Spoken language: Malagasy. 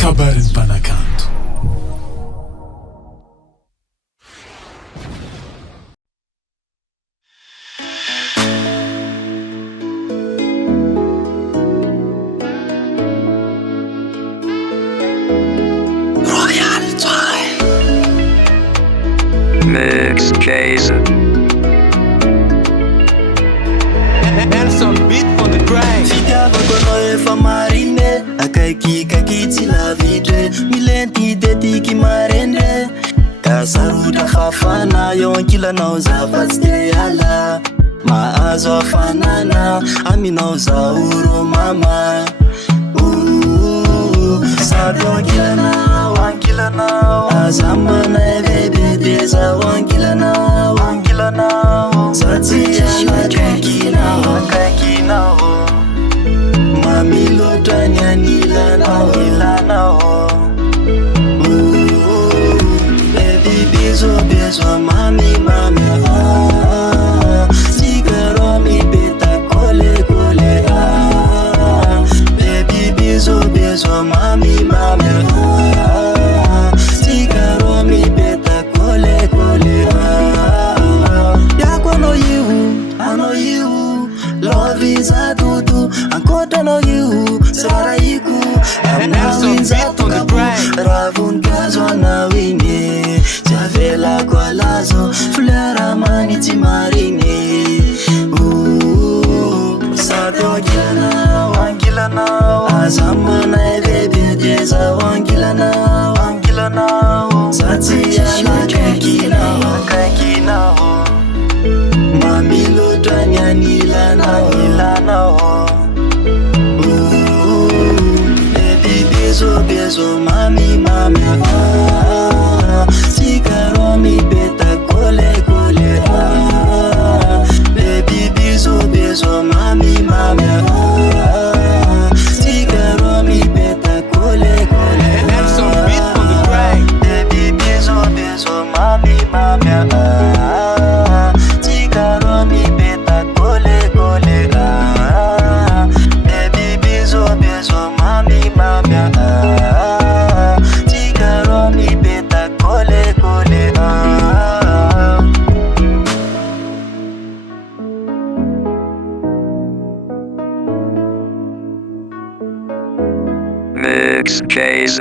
kabarin'ny mpanakanto. Mix Case. Nelson beat on the grind. Fitiavako anao efa marine, akaikikaiky tsy lavitry, milenty de tiky marendre, ka sarotra hafana eo ankilanao zafa tsy te ala, mahazo hafanana aminao zao ro mama. Sady ankilanao azamanay bebe de zao ankilanao satsy akaikinao mamiloatra ny anilanao baby bizo mami sikaro mipeta kole baby bizo mami sikaro mipeta kole yako ano you love is a tutu ankota no you saraiku ravun kazo anawine javela kwa lazo flera maniti marine sato ankilanao azamana ebebe deza ankilanao satsi akaikinao mamiloatra ny anilanao baby bizo mami sikaro mipeta kole baby bizo mami sikaro mipeta kole Nelson beat on the grind. baby bizo mami sikaro mipeta kole baby bizo mami sikaro mipeta kole Mix Case.